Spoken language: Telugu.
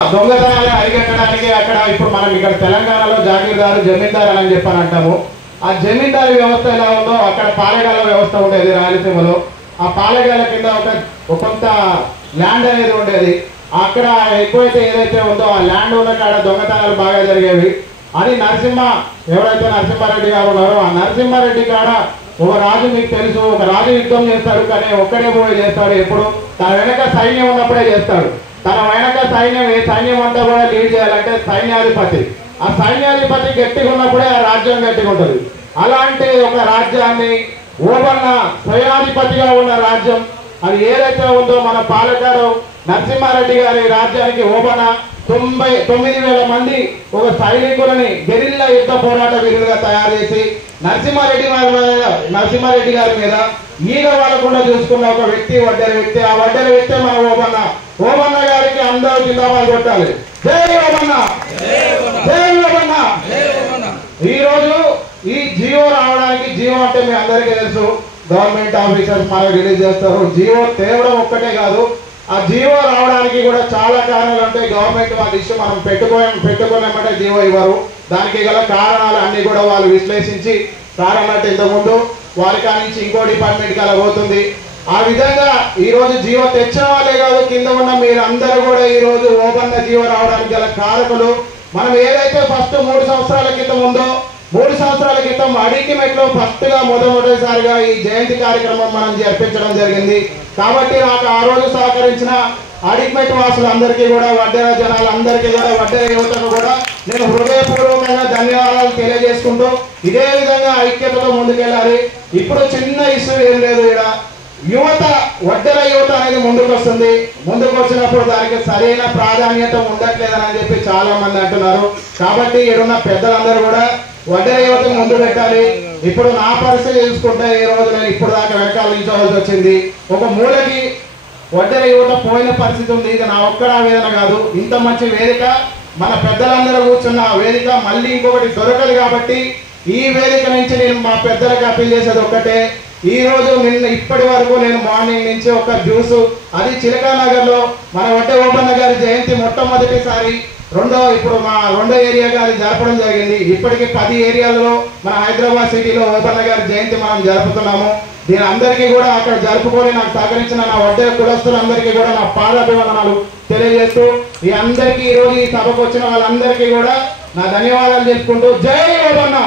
దొంగతనాలు అరికట్టడానికి అక్కడ ఇప్పుడు మనం ఇక్కడ తెలంగాణలో జాగీర్దారు జమీందారు అని చెప్పని అంటాము. ఆ జమీందారు వ్యవస్థ ఎలా ఉందో అక్కడ పాలెగాల వ్యవస్థ ఉండేది రాయలసీమలో. ఆ పాలెగాల కింద కొంత ల్యాండ్ అనేది ఉండేది. అక్కడ ఎక్కువైతే ఏదైతే ఉందో ఆ ల్యాండ్ ఉన్న కాడ దొంగతనాలు బాగా జరిగేవి. అది ఎవరైతే నరసింహారెడ్డి గారు ఉన్నారో ఆ నరసింహారెడ్డి కాడ ఒక రాజు, మీకు తెలుసు, ఒక రాజు యుద్ధం చేస్తాడు కానీ ఒక్కడే పోయి చేస్తాడు. ఎప్పుడు తన వెనక సైన్యం ఉన్నప్పుడే చేస్తాడు. తన వెనక సైన్యం అంతా కూడా లీడ్ చేయాలంటే సైన్యాధిపతి. ఆ సైన్యాధిపతి గట్టిగా ఉన్నప్పుడే ఆ రాజ్యం గట్టిగా ఉంటుంది. అలాంటి ఒక రాజ్యాన్ని ఓబన్న స్వయాధిపతిగా ఉన్న రాజ్యం అది ఏదైతే ఉందో మన పాలకారు నరసింహారెడ్డి గారి రాజ్యానికి ఓబన్న 99,000 మంది ఒక సైనికులని గెరిల్లా యుద్ధ పోరాట వీరులుగా తయారు చేసి నరసింహారెడ్డి గారి మీద ఈగ వాళ్ళకుండా చూసుకున్న ఒక వ్యక్తి, వడ్డెర వ్యక్తి. ఆ వడ్డెర వ్యక్తి మన ఓబన్న గారికి అందరూ జిందాబాద్ కొట్టాలి. జై ఓబన్న, జై ఓబన్న. ఈ రోజు ఈ జియో రావడానికి, జియో అంటే మీ అందరికీ తెలుసు, గవర్నమెంట్ ఆఫీసర్స్ మనకు రిలీజ్ చేస్తారు. జియో తేవడం ఒక్కటే కాదు, ఆ జియో రావడానికి కూడా చాలా కారణాలు ఉంటాయి. గవర్నమెంట్ వాళ్ళ ఇష్యూ మనం పెట్టుకోలేమంటే జియో ఇవ్వరు. దానికి గల కారణాలు అన్ని కూడా వాళ్ళు విశ్లేషించి సార్ అన్నట్టు ఇంతకుముందు వాళ్ళ కానించి ఇంకో డిపార్ట్మెంట్కి అలా పోతుంది. ఆ విధంగా ఈ రోజు జియో తెచ్చిన వాళ్ళే కాదు, కింద ఉన్న మీరందరూ కూడా ఈ రోజు ఓబన్న జియో రావడానికి గల కారకులు. మనం ఏదైతే ఫస్ట్ 3 సంవత్సరాల క్రితం ఉందో, 3 సంవత్సరాల క్రితం అడికిమెట్లో ఫస్ట్గా మొదటిసారిగా ఈ జయంతి కార్యక్రమం మనం జరిపించడం జరిగింది. కాబట్టి నాకు ఆ రోజు సహకరించిన అడికిమెట్ వాసులందరికీ కూడా, వడ్డెర జనాలందరికీ కూడా, వడ్డెర యువతకు కూడా నేను హృదయపూర్వకంగా ధన్యవాదాలు తెలియజేసుకుంటూ ఇదే విధంగా ఐక్యతతో ముందుకెళ్ళాలి. ఇప్పుడు చిన్న ఇష్యూ ఏం లేదు, ఇక్కడ యువత, వడ్డెర యువత అనేది ముందుకు వస్తుంది. ముందుకు వచ్చినప్పుడు దానికి సరైన ప్రాధాన్యత ఉండట్లేదని చెప్పి చాలా మంది అంటున్నారు. కాబట్టి ఇక్కడున్న పెద్దలందరూ కూడా వడ్డెర యువతకు ముందు పెట్టాలి. ఇప్పుడు నా పరిస్థితి చూసుకుంటే ఈ రోజు నేను ఇప్పుడు దాకా వెనకాల నిల్చోవాల్సి వచ్చింది. ఒక మూలకి వడ్డెర యువత పోయిన పరిస్థితి ఉంది. ఇది నా ఒక్కడా వేదన కాదు, ఇంత మంచి వేదిక, మన పెద్దలందరూ కూర్చున్న వేదిక మళ్ళీ ఇంకొకటి దొరకదు. కాబట్టి ఈ వేదిక నుంచి నేను మా పెద్దలకు అప్పీల్ చేసేది ఒక్కటే, ఈ రోజు ఇప్పటి వరకు నేను మార్నింగ్ నుంచి ఒక జ్యూసు, అది చిలకానగర్లో మన వడ్డే ఓబన్న గారి జయంతి మొట్టమొదటిసారి ఇప్పుడు మా రెండో ఏరియాగా అది జరపడం జరిగింది. ఇప్పటికి 10 ఏరియాలలో మన హైదరాబాద్ సిటీలో ఓబన్న గారి జయంతి మనం జరుపుతున్నాము. దీని అందరికీ కూడా అక్కడ జరుపుకొని నాకు సహకరించిన నా వడ్డే కులస్తులందరికీ కూడా నా పాదాభివందనాలు తెలియజేస్తూ, ఈ అందరికీ ఈరోజు ఈ సభకు వచ్చిన వాళ్ళందరికీ కూడా నా ధన్యవాదాలు చెప్పుకుంటూ జై ఓబన్న.